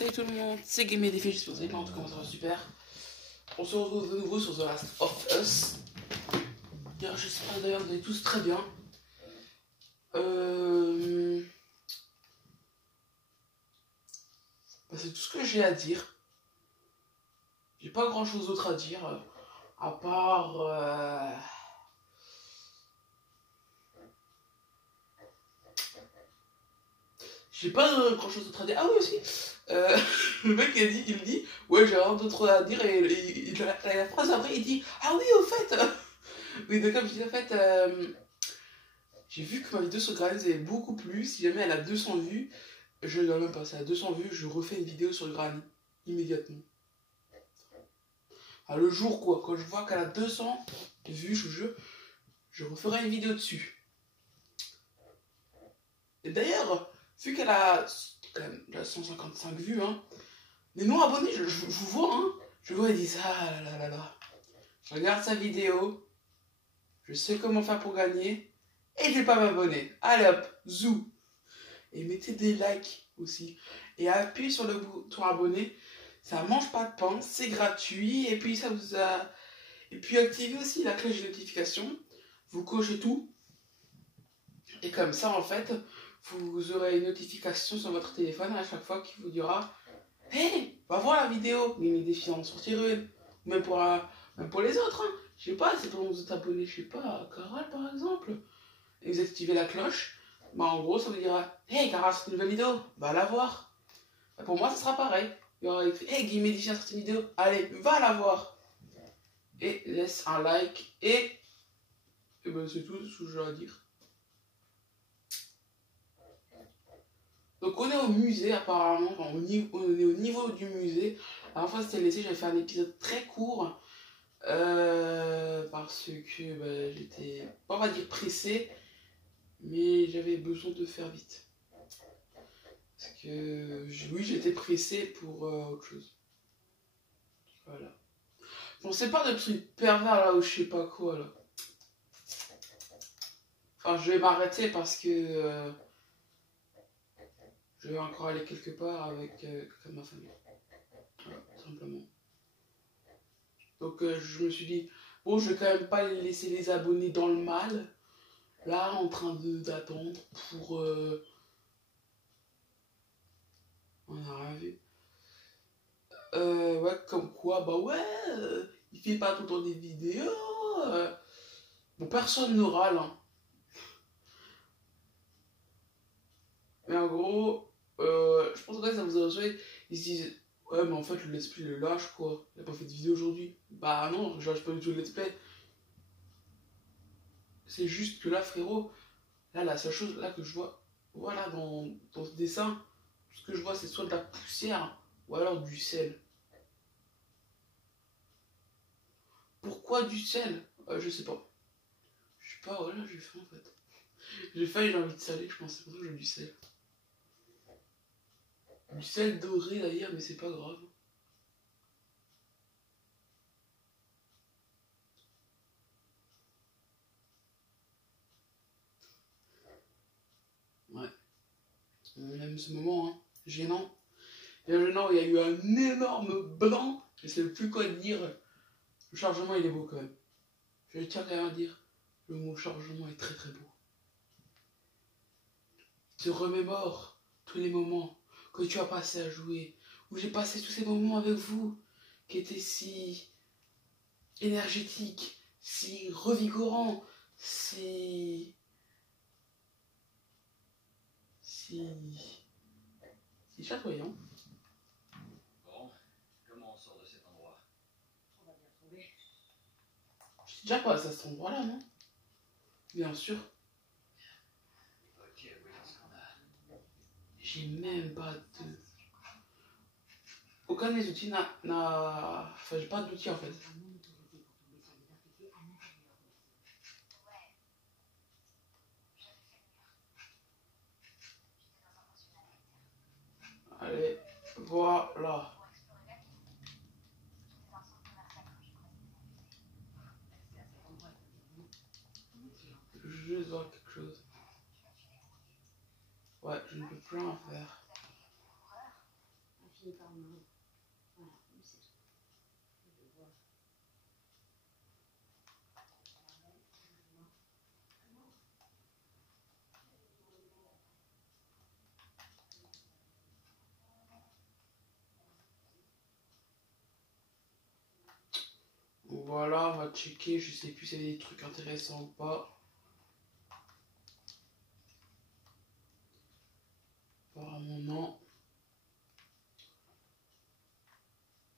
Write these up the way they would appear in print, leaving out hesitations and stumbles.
Salut tout le monde, c'est Game et Défi, j'espère que vous allez bien, en tout cas ça va super. On se retrouve de nouveau sur The Last of Us. J'espère d'ailleurs que vous allez tous très bien. C'est tout ce que j'ai à dire. J'ai pas grand chose d'autre à dire, à part... J'ai pas grand chose d'autre à dire. Ah oui aussi, le mec il me dit ouais j'ai rien d'autre à dire et la phrase après il dit ah oui au fait oui donc comme je dis en fait j'ai vu que ma vidéo sur Granny avait beaucoup plu. Si jamais elle a 200 vues, je ne dois même passer à 200 vues, je refais une vidéo sur Granny immédiatement. Ah, le jour quoi, quand je vois qu'elle a 200 vues, je referai une vidéo dessus. Et d'ailleurs, vu qu'elle a quand même 155 vues, hein, les non-abonnés, je vous vois, hein, je vois, ils disent ah là là là là, je regarde sa vidéo, je sais comment faire pour gagner, et je vais pas m'abonner. Allez hop, zou. Et mettez des likes aussi. Et appuyez sur le bouton abonner, ça mange pas de pain, c'est gratuit, et puis ça vous a... Et puis activez aussi la cloche de notification, vous cochez tout, et comme ça en fait, vous aurez une notification sur votre téléphone à chaque fois qui vous dira hey, va voir la vidéo, mais mes défis en sortir une. Même pour les autres, hein. Je sais pas, c'est pour vous êtes abonné, je sais pas, à Caral par exemple. Et vous activez la cloche, bah en gros ça vous dira hey Caral, c'est une nouvelle vidéo, va la voir. Et pour moi ça sera pareil. Il y aura écrit hey Guy Médici a sorti une vidéo, allez, va la voir. Et laisse un like et ben c'est tout ce que j'ai à dire. Donc on est au musée apparemment, enfin, on est au niveau du musée. La dernière fois c'était laissé, j'avais fait un épisode très court parce que bah, j'étais, on va dire pressé, mais j'avais besoin de faire vite. Parce que oui j'étais pressé pour autre chose. Voilà. Bon c'est pas de trucs pervers là ou je sais pas quoi là. Enfin je vais m'arrêter parce que je vais encore aller quelque part avec ma famille. Voilà, simplement. Donc je me suis dit, bon, je vais quand même pas laisser les abonnés dans le mal, là, en train d'attendre pour... On a rien vu. Ouais, comme quoi, bah ouais, il fait pas tout le temps des vidéos. Bon, personne ne râle, hein. Mais en gros, je pense que ça vous a reçu, ils se disent... Ouais, mais en fait, le let's play le lâche, quoi. Il a pas fait de vidéo aujourd'hui. Bah non, je lâche pas du tout le let's play. C'est juste que là, frérot, là, la seule chose là que je vois, voilà, dans ce dessin, ce que je vois, c'est soit de la poussière, ou alors du sel. Pourquoi du sel? Je sais pas. Je sais pas, voilà, j'ai faim en fait. J'ai faim et j'ai envie de saler, je pense, c'est pour ça que j'ai du sel. Du sel doré d'ailleurs, mais c'est pas grave. Ouais. On aime ce moment, hein. Gênant. Et gênant, il y a eu un énorme blanc. Je sais plus quoi dire. Le chargement, il est beau quand même. Je tiens quand même à dire. Le mot chargement est très très beau. Il te remémore tous les moments que tu as passé à jouer. Où j'ai passé tous ces moments avec vous. Qui étaient si énergétiques, si revigorants, si chatoyants. Bon, comment on sort de cet endroit? On va bien trouver. Je sais déjà quoi à cet endroit-là, non? Bien sûr. Ok, oui, parce qu'on a... J'ai même pas de... Aucun de mes outils n'a... Enfin, j'ai pas d'outils en fait. Allez, voilà. Je veux juste voir quelque chose. Ouais, je ne peux plus rien faire. j'ai par main. Voilà, mais c'est tout. Je vois. Voilà, on va checker. Je sais plus s'il y a des trucs intéressants ou pas. Apparemment, non.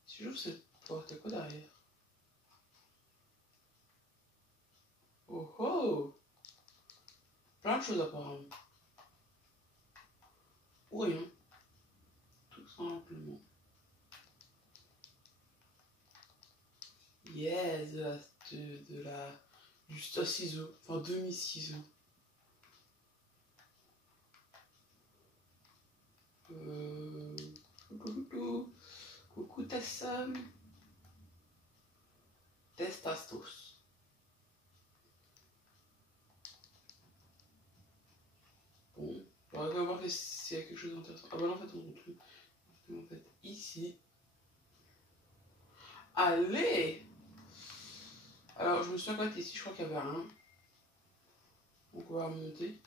Si j'ouvre cette porte, t'as quoi derrière? Oh oh! Plein de choses apparemment. Ou rien. Tout simplement. Yes, du ciseau. Enfin, demi-ciseau. Coucou Tessam. Testastos. Bon, on va voir s'il y a quelque chose d'intéressant. Ah bah non, en fait, on retrouve. En fait, ici. Allez! Alors, je me souviens quand ici, je crois qu'il y avait un. Donc, on va monter.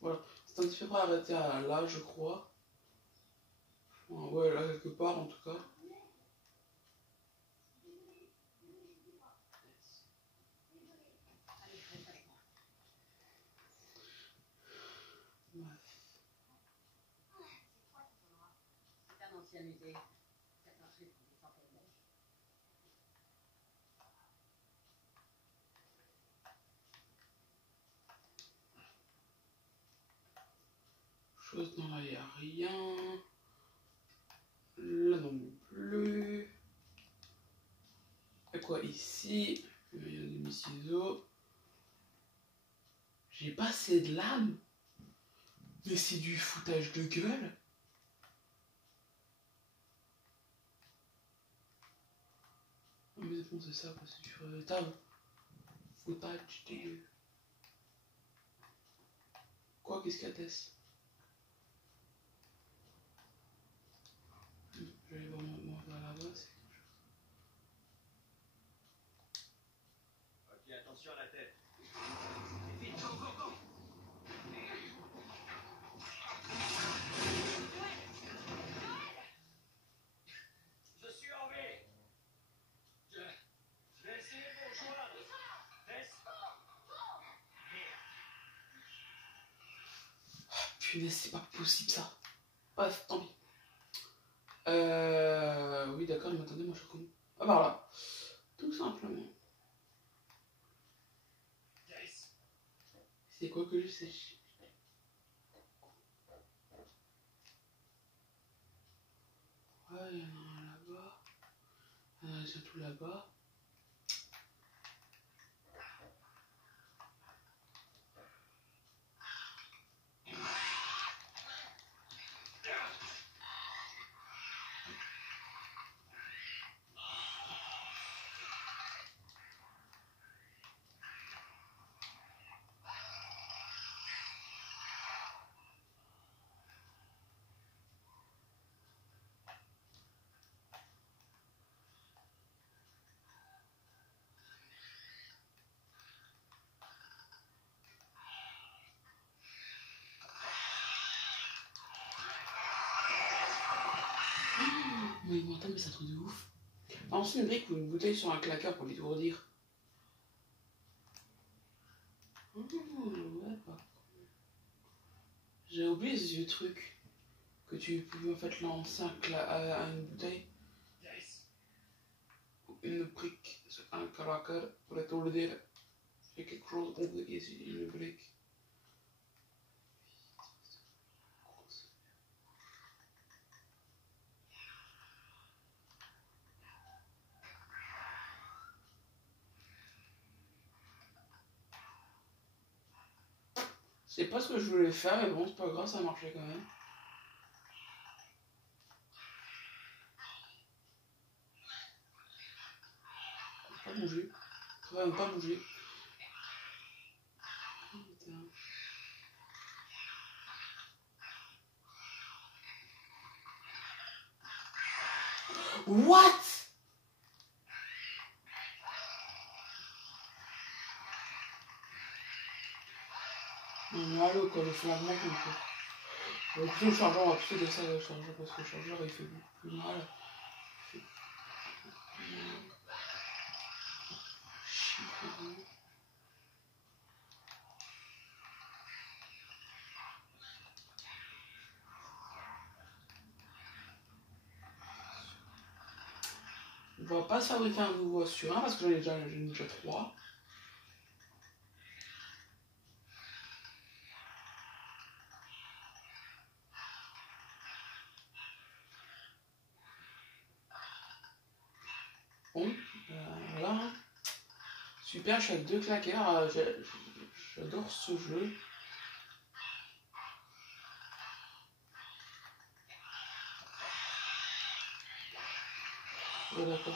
Voilà. C'est un petit peu près arrêté à là, je crois. Ouais, là, quelque part, en tout cas. C'est un ancien musée. Ça construit pour des centaines d'années. Chose dans là, il n'y a rien. Là non plus. Et quoi ici? Il y a des ciseaux. J'ai pas assez de lame. Mais c'est du foutage de gueule. Non mais bon, c'est ça, parce que sur la table. Foutage de gueule. Quoi, qu'est-ce qu'il y a, Tess? Je vais aller voir mon vers là-bas, c'est quelque chose. Ok, attention à la tête. Vite, go, go, go! Je suis en V! Je vais essayer de vous rejoindre. Laisse. Punaise, c'est pas possible ça. Bref, tant pis. Oui, d'accord, mais attendez, moi je suis con. Ah, par là. Tout simplement. Yes. C'est quoi que je sais? Ouais, il y en a un là-bas. Il y en a surtout là-bas. Mais attends, mais c'est un truc de ouf. Lance une brique ou une bouteille sur un claqueur pour l'étourdir. Ouais, pas. J'ai oublié ce vieux truc. Que tu pouvais en fait lancer à une bouteille. Yes. Ou une brique sur un claqueur pour l'étourdir. Il y a quelque chose compliqué ici, une brique. C'est pas ce que je voulais faire, mais bon, c'est pas grave, ça marchait quand même. Pas bouger. Ça va même pas bouger. Putain. What? Non mais allô quoi, le flingue quoi. Plutôt le chargeur, on va plutôt laisser le chargeur parce que le chargeur il fait beaucoup plus mal. On va pas se fabriquer un nouveau assurant parce que j'en ai déjà 3. Bon, voilà. Hein. Super, je suis avec 2 claqueurs. J'adore ce jeu. Ouais, d'accord,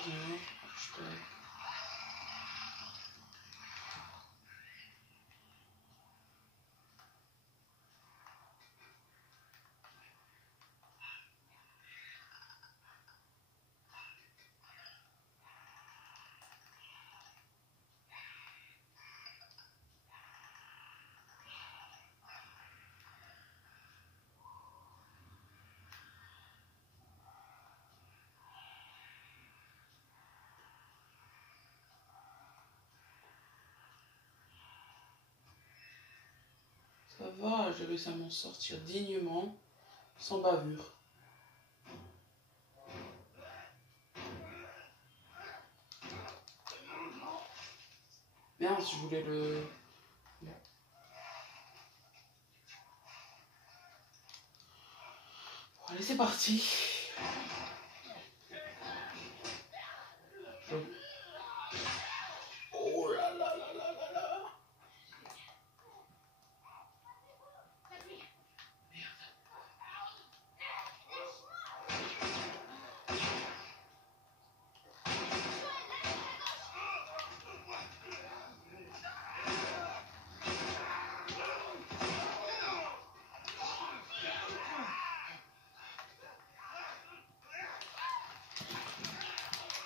ça va, j'ai réussi à m'en sortir dignement, sans bavure. Merde, je voulais le... Bon, allez, c'est parti. Oh là là là là là là.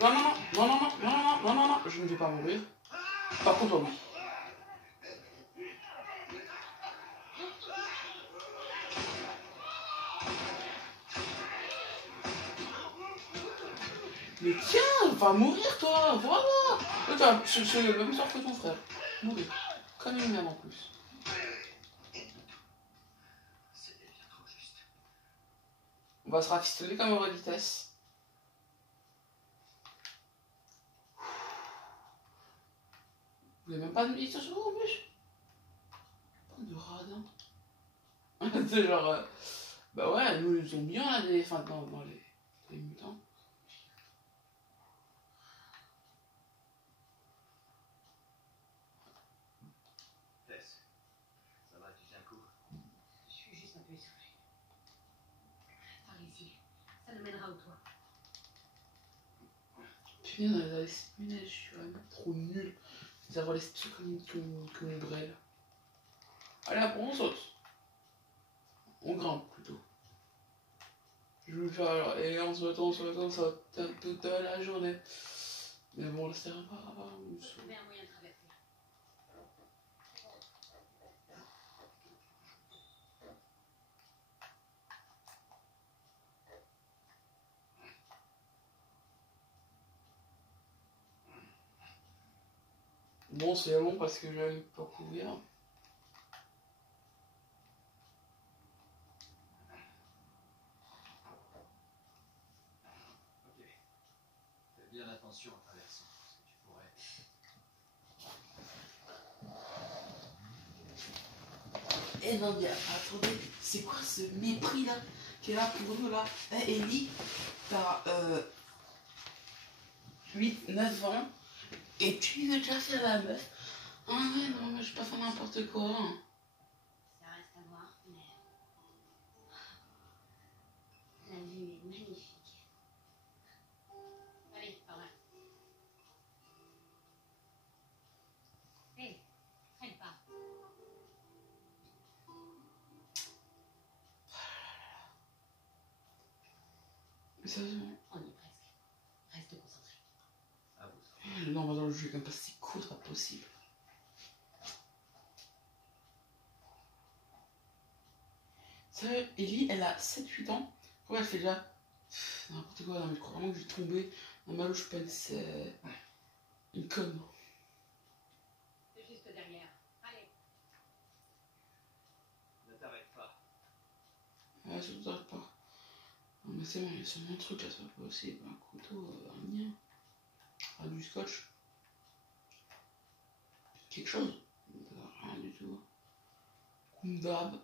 Non, non, non, non, non, non, non, non, non, non, je ne vais pas mourir. Par contre, oui. Mais tiens, va mourir toi, voilà. Toi, c'est le même sort que ton frère. Mourir. Comme une merde en plus. C'était bien trop juste. On va se rafistoler comme un vitesse. Vous n'avez même pas de méditation sur vous en plus. Pas de radin. C'est genre... bah ouais, nous ils ont bien là, des... Enfin, dans les mutants. Tess, ça va, tu tiens le coup? Je suis juste un peu essoufflée. Par ici, ça nous mènera au toit. Putain, les je suis vraiment trop nul. Les avoir les petits comme une brêle. Allez, après on saute. On grimpe plutôt. Je vais le faire alors. Et on se retourne, ça va être toute la journée. Mais bon, là, c'est rien pas grave. Trouver un moyen de traverser. Bon, c'est long parce que j'avais pas couvert. Ok. Fais bien attention en traversant, parce que tu pourrais. Eh non, mais attendez, c'est quoi ce mépris là qui est là pour nous là? Eh, Ellie, t'as 8, 9 ans et tu veux déjà faire la meuf. Ah ouais, non, mais je vais pas faire n'importe quoi. Ça reste à voir, mais... La vue est magnifique. Allez, par là. Hé, traîne pas. Mais ça, On y est presque. Non, mais dans le jeu, comme pas si court, c'est pas possible. Sérieux, Ellie, elle a 7-8 ans. Ouais, elle fait déjà n'importe quoi. Non, mais je crois vraiment que je vais tomber dans ma louche peine. C'est une conne. C'est juste derrière. Allez. Ne t'arrête pas. Ouais, je ne t'arrête pas. Non, mais c'est bon, il y a seulement un truc là, c'est pas possible. Un couteau, un lien. Ah, du scotch. Quelque chose. Rien du tout. Une d'ab.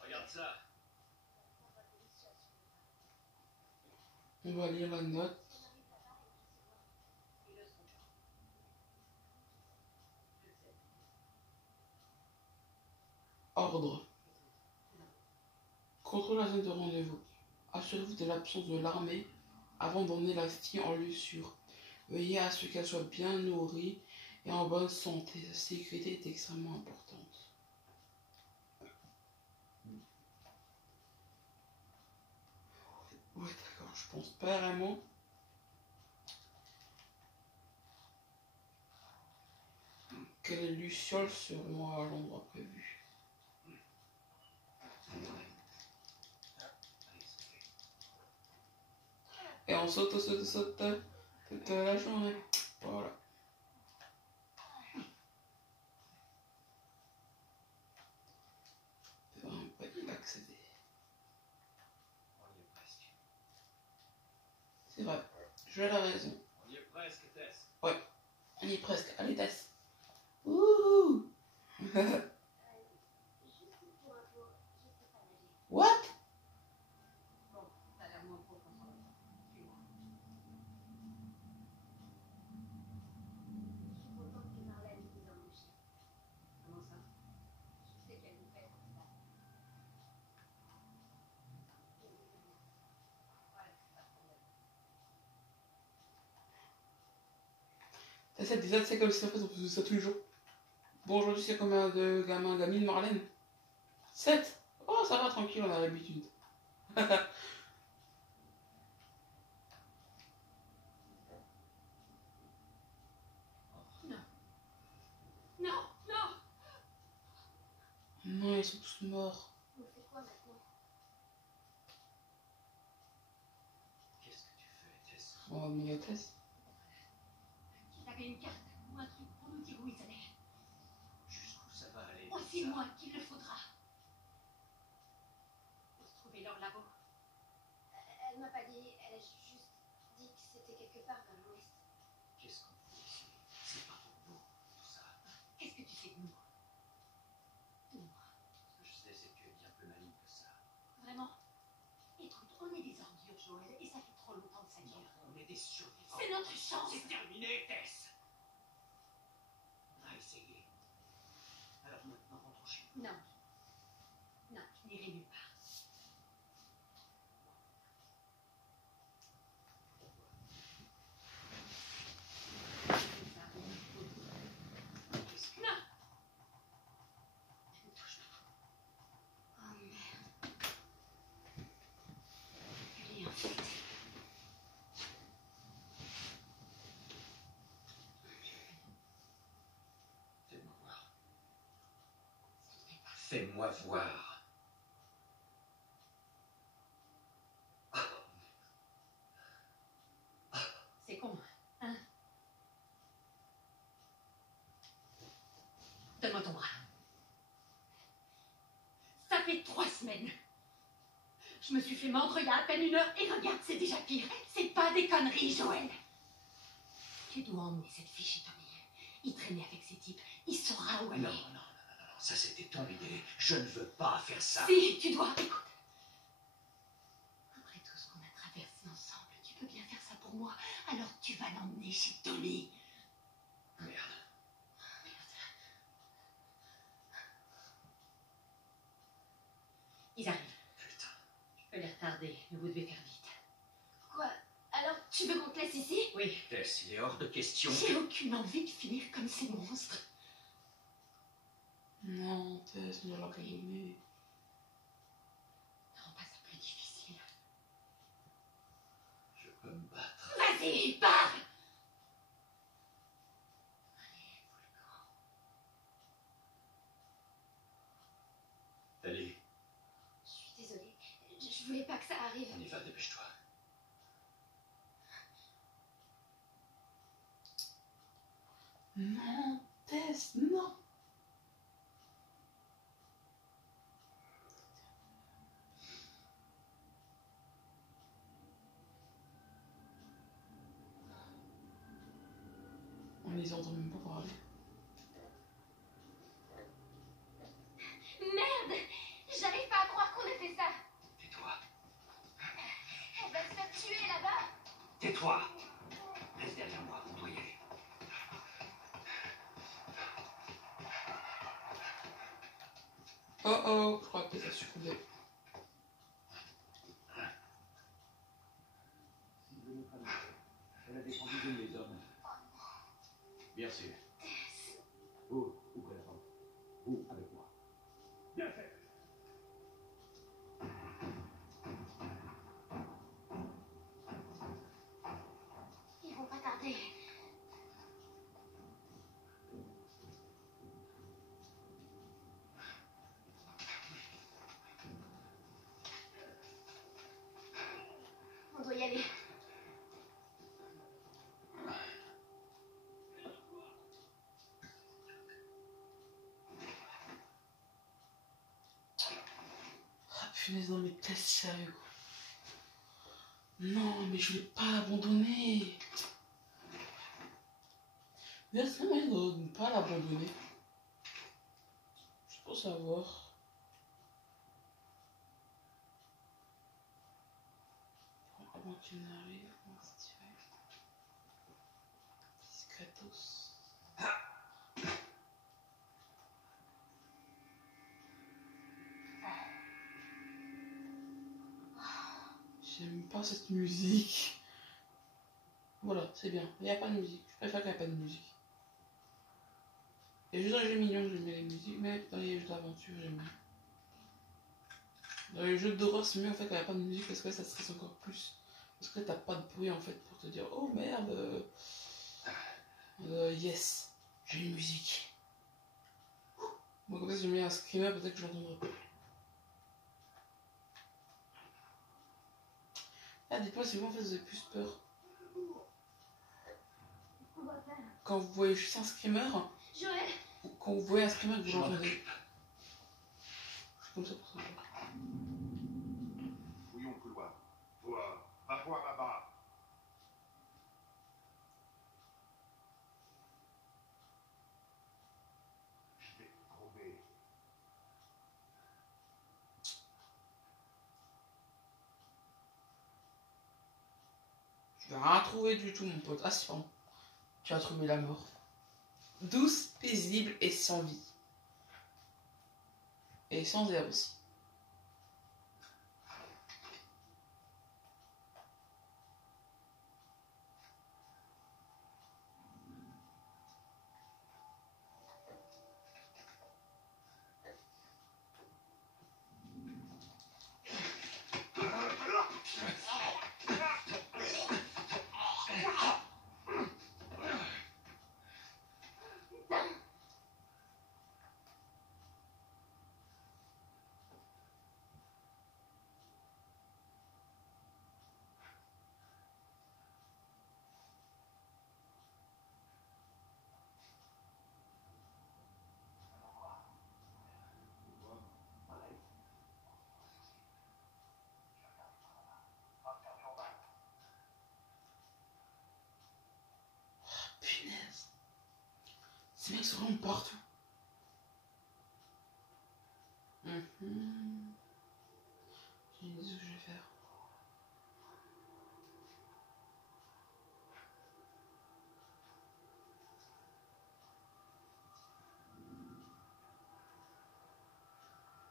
Regarde ça. On va lire la note. Ils le sont. Je sais. Ordre. Contrôle la zone de rendez-vous. Assurez-vous de l'absence de l'armée avant d'emmener la fille en lieu sûr. Veillez à ce qu'elle soit bien nourrie et en bonne santé. Sa sécurité est extrêmement importante. Ouais, d'accord, je pense pas vraiment. Que les lucioles seront à l'endroit prévu. Et on saute toute la journée. Voilà. On peut pas y accéder. On y est presque. C'est vrai, je ai la raison. On y est presque, Tess. On y est presque. Allez, Tess. Ouh. Juste pour info, je sais pas nager. What? Bon, t'as l'air moins pro qu'on s'en va. Suis-moi. Je suis contente que Marlène vous ait embauché. Comment ça? Je sais qu'elle vous fait pour ça. Ouais, pas de problème. T'as 7 déjà, tu sais comme si en fait on faisait ça tous les jours. Bon, aujourd'hui, c'est combien de gamins, gamines, Marlène? 7. Oh, ça va, tranquille, on a l'habitude. Non. Non, non. Non, ils sont tous morts. On fait quoi maintenant? Qu'est-ce que tu fais, Tess? On va demander à Tess. Si t'avais une carte ou un truc pour nous dire où ils allaient. Jusqu'où ça va aller? Aussi ça? moi qu'il le faudra. Pour trouver leur labo. Elle m'a pas dit, elle a juste dit que c'était quelque part dans l'ouest. Qu'est-ce qu'on fait ici? C'est pas pour nous, tout ça. Qu'est-ce que tu sais de nous? Dis-moi. Ce que je sais, c'est que tu es bien plus maligne que ça. Vraiment? Écoute, on est des ordures, Joël, et ça fait trop longtemps que ça dure. Non, on est des survivants. C'est notre chance. C'est terminé, Tess. On a essayé. Alors maintenant, rentre chez nous. Non. Non, je n'irai nulle part. Qu'est-ce que... Non. Ne touche pas. Oh merde. Elle est infectée. Fais-moi voir. Ce n'est pas Fais-moi voir. C'est con, hein? Donne-moi ton bras. Ça fait 3 semaines. Je me suis fait mordre il y a à peine 1 heure et regarde, c'est déjà pire. C'est pas des conneries, Joël. Tu dois emmener cette fille chez Tommy. Il traînait avec ces types. Il saura où Non, elle non, est. non, non, non, ça c'était ton idée. Je ne veux pas faire ça. Si, tu dois. Écoute. Après tout ce qu'on a traversé ensemble, tu peux bien faire ça pour moi. Alors tu vas l'emmener chez Tommy. Merde. Ils arrivent. Putain. Je peux les retarder, mais vous devez faire vite. Quoi? Alors tu Tu veux qu'on te laisse ici? Oui, Tess, il est hors de question. J'ai aucune envie de finir comme ces monstres. Non, Tess, on doit l'abandonner. Rends pas ça plus difficile. Je peux me battre. Vas-y, parle! Allez, Je suis désolée. Je voulais pas que ça arrive. on y va, dépêche-toi. Non, Tess, non. On les entend même pas parler. Merde! J'arrive pas à croire qu'on ait fait ça. Tais-toi. Elle va se faire tuer là-bas. Tais-toi. Reste derrière moi, on doit y aller. Oh oh, je crois que Tess a succombé. Si vous notre amie, elle a défendu de les hommes. Bien sûr. Vous, ouvrez la porte. Vous, avec moi. Bien fait. Ils vont pas tarder. On doit y aller. Ah punaise, non mais Tess, sérieux quoi. Non, mais je vais pas l'abandonner. Mais est-ce qu'il y a moyen de ne pas l'abandonner? Je pense savoir. Avant qu'il n'arrive, on va se tirer. Discretos. J'aime pas cette musique. Voilà, c'est bien. Il n'y a pas de musique. Je préfère qu'il n'y ait pas de musique. Et juste dans les jeux mignons, j'aime bien les musiques, mais dans les jeux d'aventure, j'aime bien. Dans les jeux d'horreur, c'est mieux en fait quand il n'y a pas de musique parce que là, ça stresse encore plus. Parce que là, t'as pas de bruit en fait pour te dire oh merde. Yes, j'ai une musique. Moi, comme ça, si je mets un screamer, peut-être que je l'entendrai pas. Ah, dites-moi si vous en fait vous avez plus peur. On va faire. Quand vous voyez juste un screamer, Joël! ou quand vous voyez un screamer que Je vous m'en l'entendez. occupe. C'est comme ça pour ça. Fouillons le couloir. Toi, va voir là-bas. Je vais te trouver. Tu vas rien trouver du tout, mon pote. Ah, si, pardon. Tu as trouvé la mort. Douce, paisible et sans vie. Et sans air aussi. Punaise. Ces mecs sont vraiment partout. J'ai une idée de ce que je vais faire.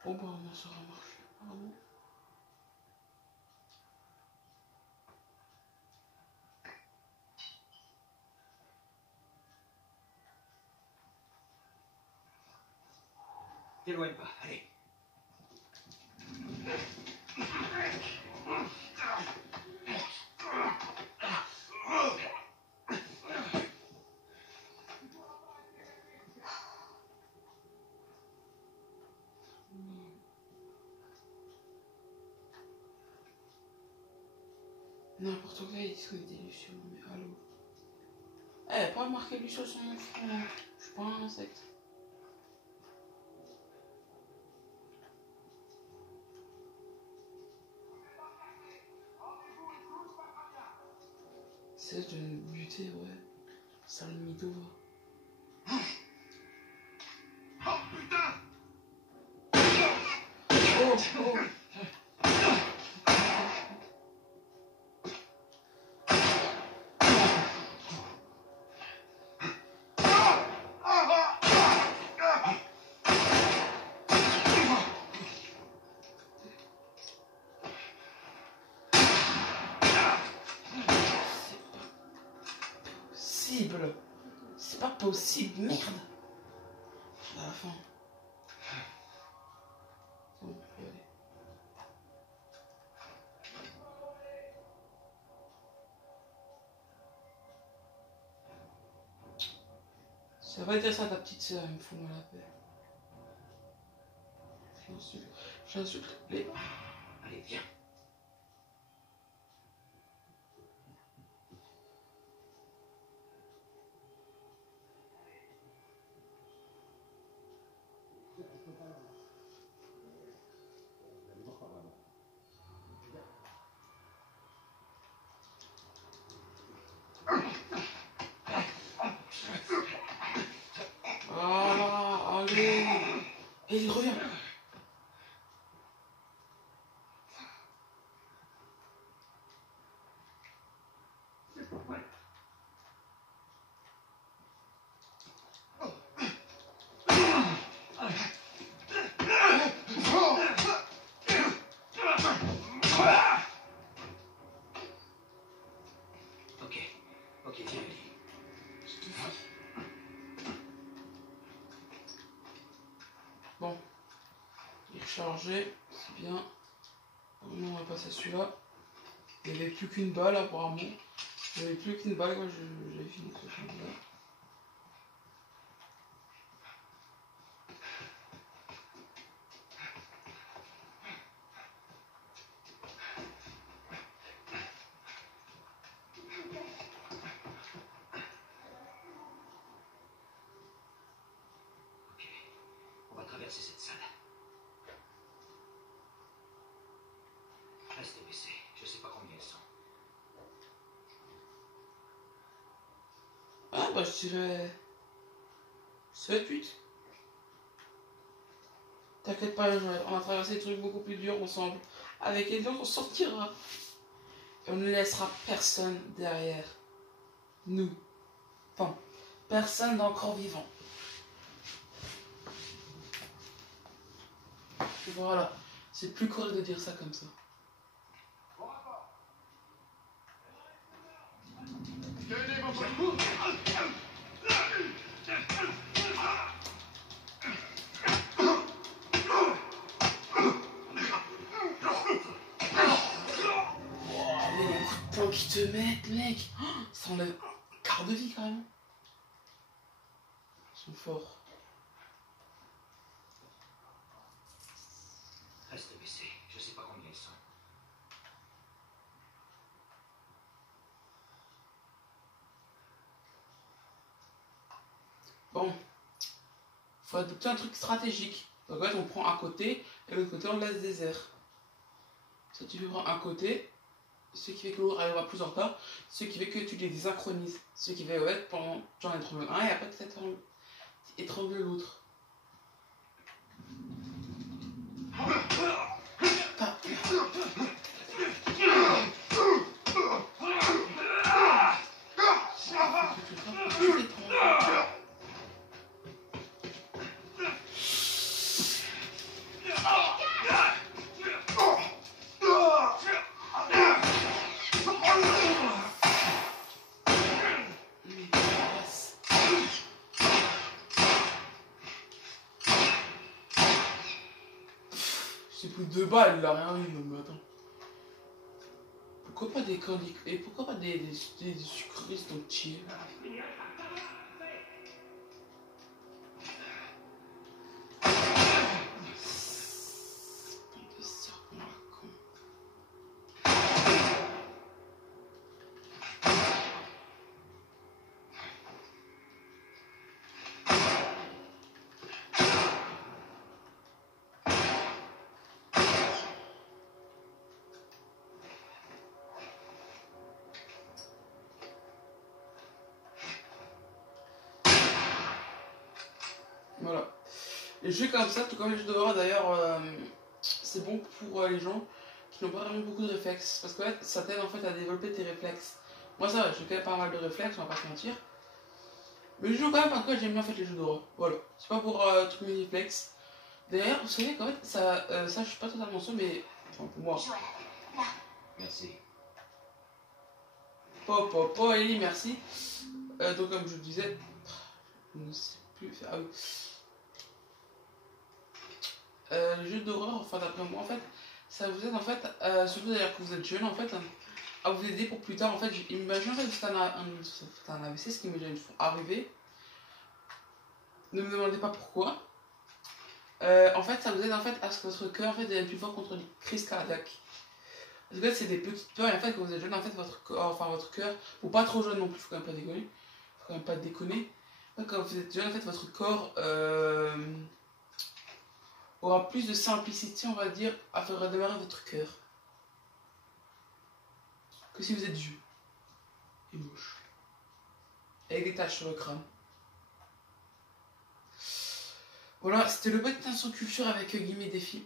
Oh bah, on ça aura marché. Bravo. T'éloigne pas, allez. N'importe quoi, ils disent qu'on est des Lucio, mais allô. Eh, pas marqué Lucio sur mon front, hein. Je suis pas un insecte. C'est de me buter, ouais. Sale mytho. Oh putain! Oh, oh. C'est pas possible, merde. À la fin. Bon, on peut y aller. Ça va dire ça à ta petite sœur, il me fout mal la paix. J'insulte les... Allez, viens. Ah, allez. Et il revient. Ok, viens, allez. Bon, il est rechargé, c'est bien. Nous on va passer à celui-là. Il n'y avait plus qu'une balle apparemment. Il n'y avait plus qu'une balle quand j'avais fini ce film-là. Ok, on va traverser cette salle. Restez baissés, je sais pas combien elles sont. Ah bah je dirais 7-8. T'inquiète pas, Joël, on va traverser des trucs beaucoup plus durs ensemble. Avec les autres, on sortira. Et on ne laissera personne derrière nous. Enfin, personne d'encore vivant. Et voilà, c'est plus correct de dire ça comme ça. Tenez vos coups! Les coups de poing qui te mettent, mec. Ça enlève un quart de vie quand même. Ils sont forts. Restez baissés, je sais pas combien elles sont. Bon, faut adopter un truc stratégique. Donc en fait, on prend un côté et l'autre côté, on laisse désert. Ça, tu prends un côté, ce qui fait que l'autre arrivera plus en retard, ce qui fait que tu les désynchronises. Ce qui fait, ouais, pendant tu en étrangles un et après tu étrangles l'autre. pris 2 balles, il a rien eu, non mais attends. Pourquoi pas des candies et pourquoi pas des sucreries entiers? Voilà. Les jeux comme ça, tout comme les jeux d'horreur d'ailleurs, c'est bon pour les gens qui n'ont pas vraiment beaucoup de réflexes. Parce que là, ça t'aide en fait à développer tes réflexes. Moi ça va, j'ai quand même pas mal de réflexes, on va pas se mentir. Mais je joue quand même parce que j'aime bien en fait les jeux d'horreur. Voilà. C'est pas pour tous mes réflexes. D'ailleurs, vous savez qu'en fait, ça je suis pas totalement sûr, mais enfin, pour moi. Joël, là. Merci. Ellie, merci. Donc comme je vous disais, je ne sais plus faire. Ah oui. Les jeux d'horreur, enfin d'après moi, en fait, ça vous aide en fait, surtout d'ailleurs que vous êtes jeune en fait, à vous aider pour plus tard. En fait, imagine en fait que c'est un AVC, ce qui m'est déjà arrivé. Ne me demandez pas pourquoi. En fait, ça vous aide en fait à ce que votre cœur en fait devienne plus fort contre les crises cardiaques. Parce que c'est des petites peurs et en fait quand vous êtes jeune, en fait votre corps, enfin votre cœur, ou pas trop jeune non plus, faut quand même pas déconner. Faut quand même pas déconner. Quand vous êtes jeune, en fait votre corps aura plus de simplicité, on va dire, à faire redémarrer votre cœur. Que si vous êtes vieux et moche. Avec des taches sur le crâne. Voilà, c'était le petit instant culture avec Guillemets Défi.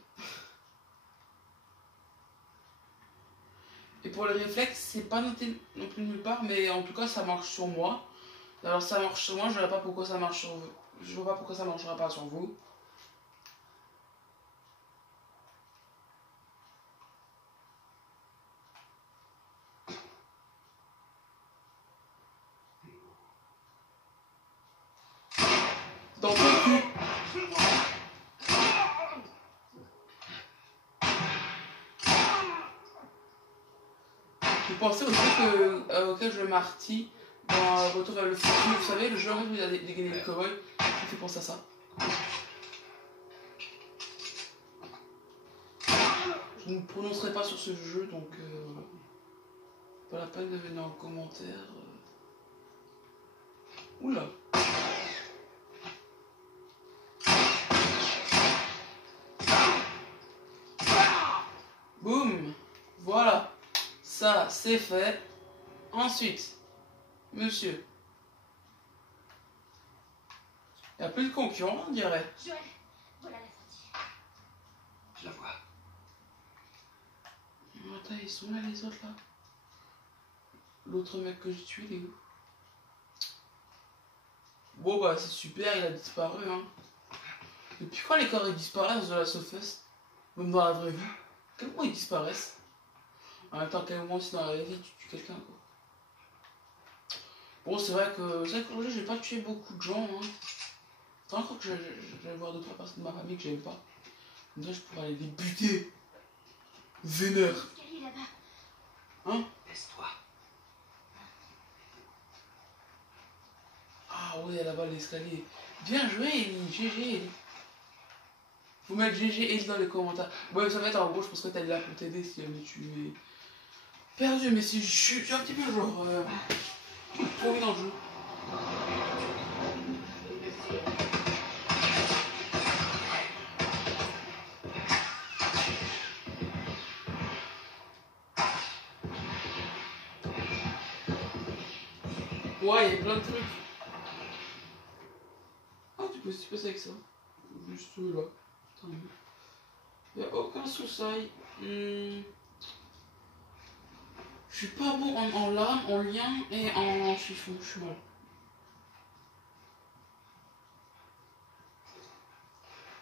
Et pour les réflexes, c'est pas noté non plus nulle part, mais en tout cas ça marche sur moi. Alors ça marche sur moi, je vois pas pourquoi ça marche sur vous. Je vois pas pourquoi ça marchera pas sur vous. Dans ton cul. Vous pensez au truc auquel je martis dans Retour vers le futur, vous savez, le jeu où il a dégainé les cowboys, qui fait penser à ça. Je ne me prononcerai pas sur ce jeu, donc voilà. Pas la peine de venir en commentaire. Oula. Boum. Voilà. Ça, c'est fait. Ensuite, monsieur. Il n'y a plus de concurrents, on dirait. Joël, voilà la sortie. Je la vois. Attends, ils sont là les autres là. L'autre mec que j'ai tué, il est où? Bon bah c'est super, il a disparu hein. Depuis quand les corps ils disparaissent de la Sofest? Même dans la vraie vie. Quel moment ils disparaissent? En même temps, quel moment si dans la vraie vie tu tues quelqu'un quoi. Bon c'est vrai qu'aujourd'hui j'ai pas tué beaucoup de gens hein. C'est encore que j'allais voir 2-3 personnes de ma famille que j'aime pas. Déjà je pourrais aller les buter. Vénère. L'escalier là-bas. Hein? Laisse-toi. Ah ouais, là-bas l'escalier. Bien joué, Ellie. GG, Ellie. Faut mettre GG Ellie dans les commentaires. Ouais, ça va être en gros, je pense que t'es là pour t'aider si jamais tu es perdu. Mais si je suis un petit peu genre pourri dans le jeu. Ouais, il y a plein de trucs. Ah, tu peux aussi passer avec ça. Juste là. Il n'y a aucun souci. Je suis pas bon en lame, en lien et en chiffon. Je suis mal.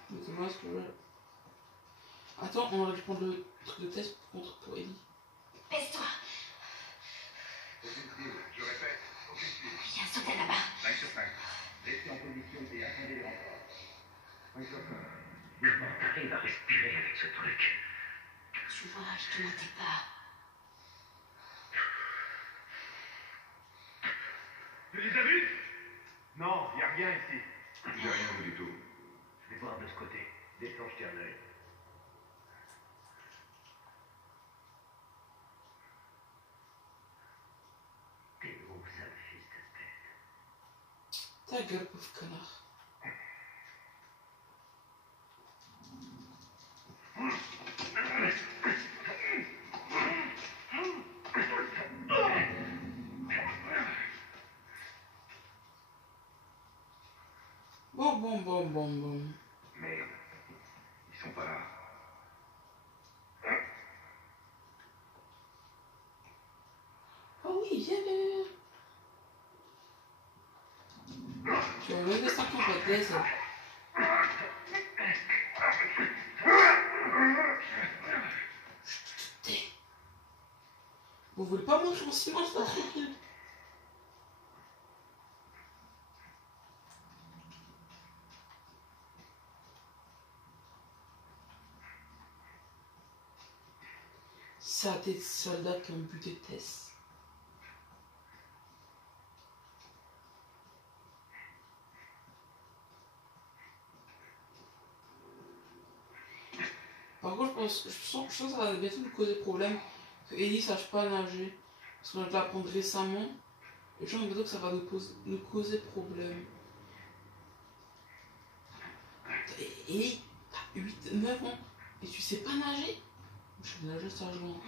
Mais c'est moi ce que je... Attends, on va prendre le truc de test pour Ellie. Baisse-toi. Aucune cible, je répète, aucune cible. Il y a un soldat là-bas. 5 sur 5. Restez en position et attendez les renforts. 5 sur 5. Comment t'arrives à respirer avec ce truc? Tu vois, je te mentais pas. Tu les as vus? Non, y a rien ici. J'ai rien vu du tout. Je vais voir de ce côté. Descends, je tiens un œil. T'es gros, sale fils de pute. Ta gueule, pauvre connard. Bon. Merde. Ils sont pas là. Oh oui, viens. Tu vas lever 5 ans, pas de laisse. Vous voulez pas manger en silence là, tranquille? Ça a des soldats qui ont buté Tess. Par contre, je sens que ça va bientôt nous causer problème. Que Ellie sache pas nager. Parce qu'on va l'apprendre récemment. Et je sens bientôt que ça va nous causer problème. Ellie, t'as 8-9 ans. Et tu sais pas nager? Je sais nager sagement.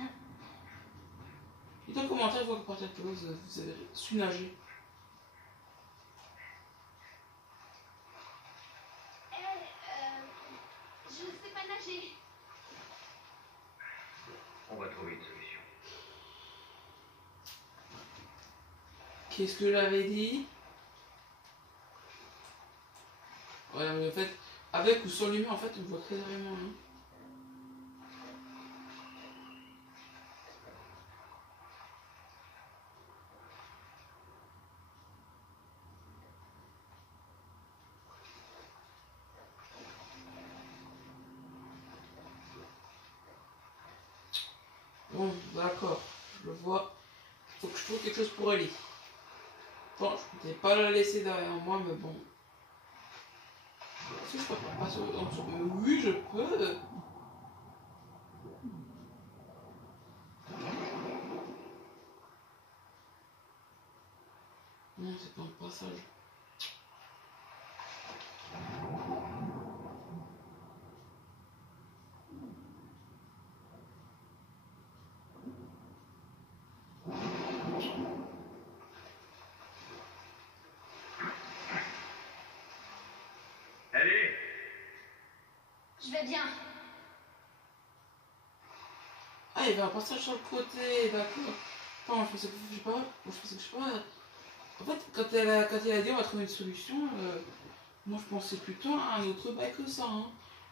Et dans le commentaire, je vois que par exemple, vous avez su nager. Je sais pas nager. On va trouver une solution. Qu'est-ce que j'avais dit? Ouais, mais en fait, avec ou sans lumière, en fait, on voit très vraiment. Hein. Bon, d'accord, je le vois. Faut que je trouve quelque chose pour aller. Bon, je ne vais pas la laisser derrière moi, mais bon. Est-ce que je peux pas passer en dessous? Oui, je peux. Non, c'est pas un passage. Allez! Je vais bien. Ah, il y avait un passage sur le côté, d'accord. Attends, je pensais que je sais pas. En fait, quand elle a dit on va trouver une solution, moi je pensais plutôt à un autre bail que ça. Hein.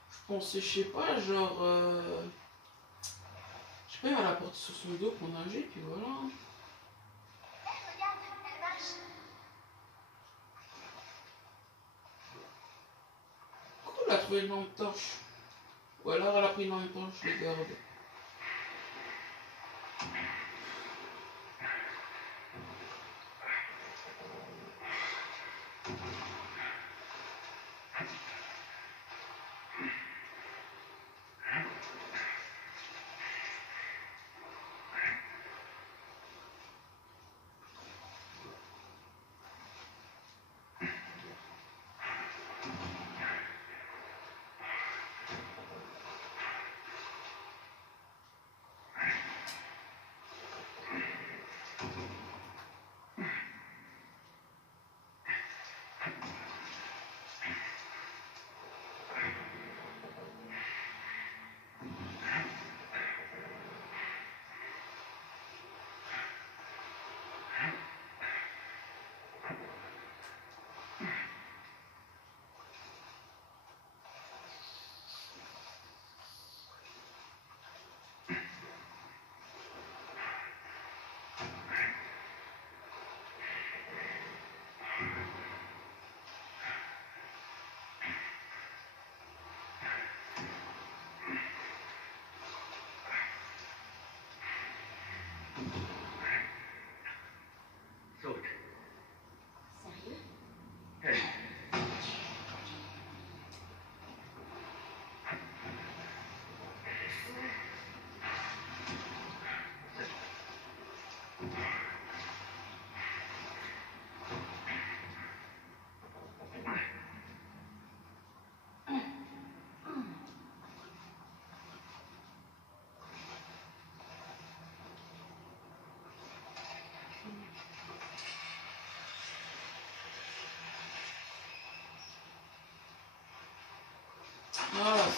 Je pensais, je sais pas, genre. Je sais pas, il va la porter sur son dos pour nager, puis voilà. Regarde, elle marche. Cool, elle a trouvé une lampe torche. Ou alors elle a pris une lampe torche, je regarde.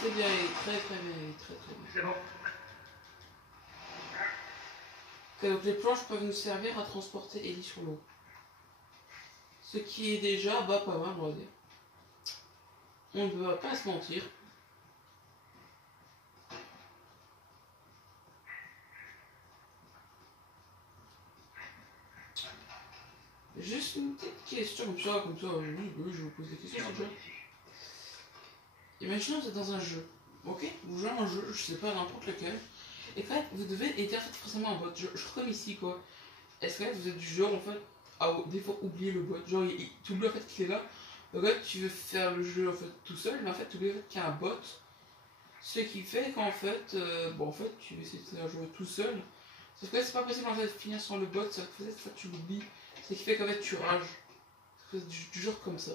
c'est bien, il est très très bien, il est très très bien. C'est bon. Ok, donc les planches peuvent nous servir à transporter Ellie sur l'eau. Ce qui est déjà pas mal, on va dire. On ne va pas se mentir. Juste une petite question comme ça, oui, je vous pose des questions, c'est déjà. Imaginons que vous êtes dans un jeu, ok? Vous jouez à un jeu, je sais pas, n'importe lequel, et en fait, vous devez aider en fait forcément un bot, genre comme ici quoi. Est-ce que vous êtes du genre en fait à des fois oublier le bot, genre tu oublies en fait qu'il est là, donc là tu veux faire le jeu en fait tout seul, mais en fait tu oublies en fait qu'il y a un bot, ce qui fait qu'en fait, bon en fait tu veux essayer de faire jouer tout seul, sauf que là c'est pas possible en fait de finir sans le bot, ça fait que tu l'oublies, ce qui fait qu'en fait tu rages, c'est du genre comme ça.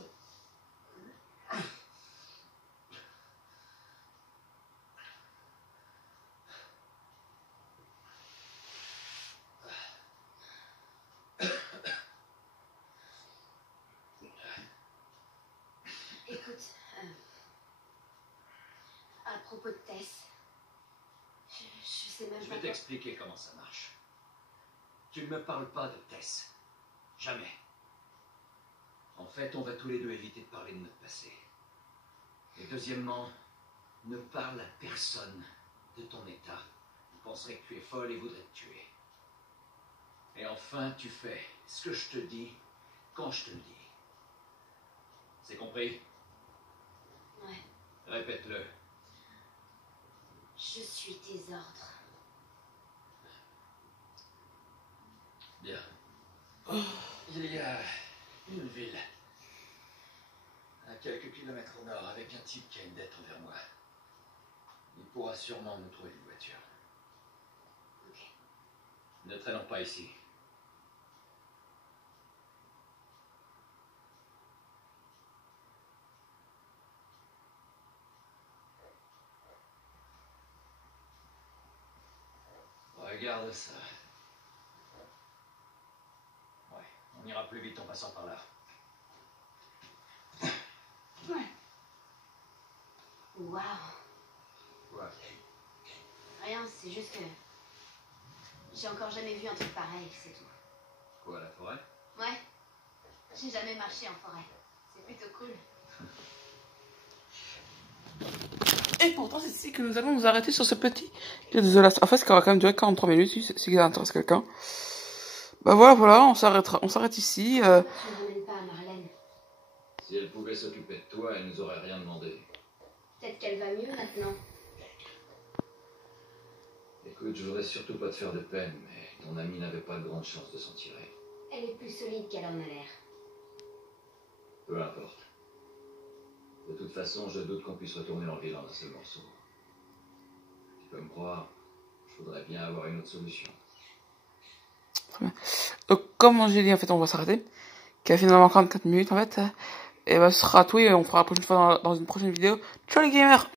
Écoute, à propos de Tess, je sais même Je pas vais quoi. t'expliquer comment ça marche. Tu ne me parles pas de Tess. Jamais. En fait, on va tous les deux éviter de parler de notre passé. Et deuxièmement, ne parle à personne de ton état. On penserait que tu es folle et voudrait te tuer. Et enfin, tu fais ce que je te dis quand je te le dis. C'est compris? Ouais, Répète-le. je suis tes ordres. Bien. Il y a une ville, à quelques kilomètres au nord, avec un type qui a une dette envers moi. Il pourra sûrement nous trouver une voiture. Ok. Ne traînons pas ici. Regarde ça. Ouais, on ira plus vite en passant par là. Ouais. Waouh. Quoi? Rien, c'est juste que j'ai encore jamais vu un truc pareil, c'est tout. Quoi, la forêt? Ouais. J'ai jamais marché en forêt. C'est plutôt cool. Et pourtant, c'est ici que nous allons nous arrêter sur ce petit désolation. En fait, ce qui aura quand même duré 43 minutes, si ça intéresse quelqu'un. Bah voilà, on s'arrête ici. Tu ne ramènes pas à Marlène. Si elle pouvait s'occuper de toi, elle nous aurait rien demandé. Peut-être qu'elle va mieux maintenant. Écoute, je voudrais surtout pas te faire de peine, mais ton ami n'avait pas de grande chance de s'en tirer. Elle est plus solide qu'elle en a l'air. Peu importe. De toute façon, je doute qu'on puisse retourner en ville en un seul morceau. Tu peux me croire, je voudrais bien avoir une autre solution. Donc, comme j'ai dit, en fait, on va s'arrêter. Qui a finalement 44 minutes, en fait. Et bah, ce sera tout et on fera la prochaine fois dans une prochaine vidéo. Ciao les gamers!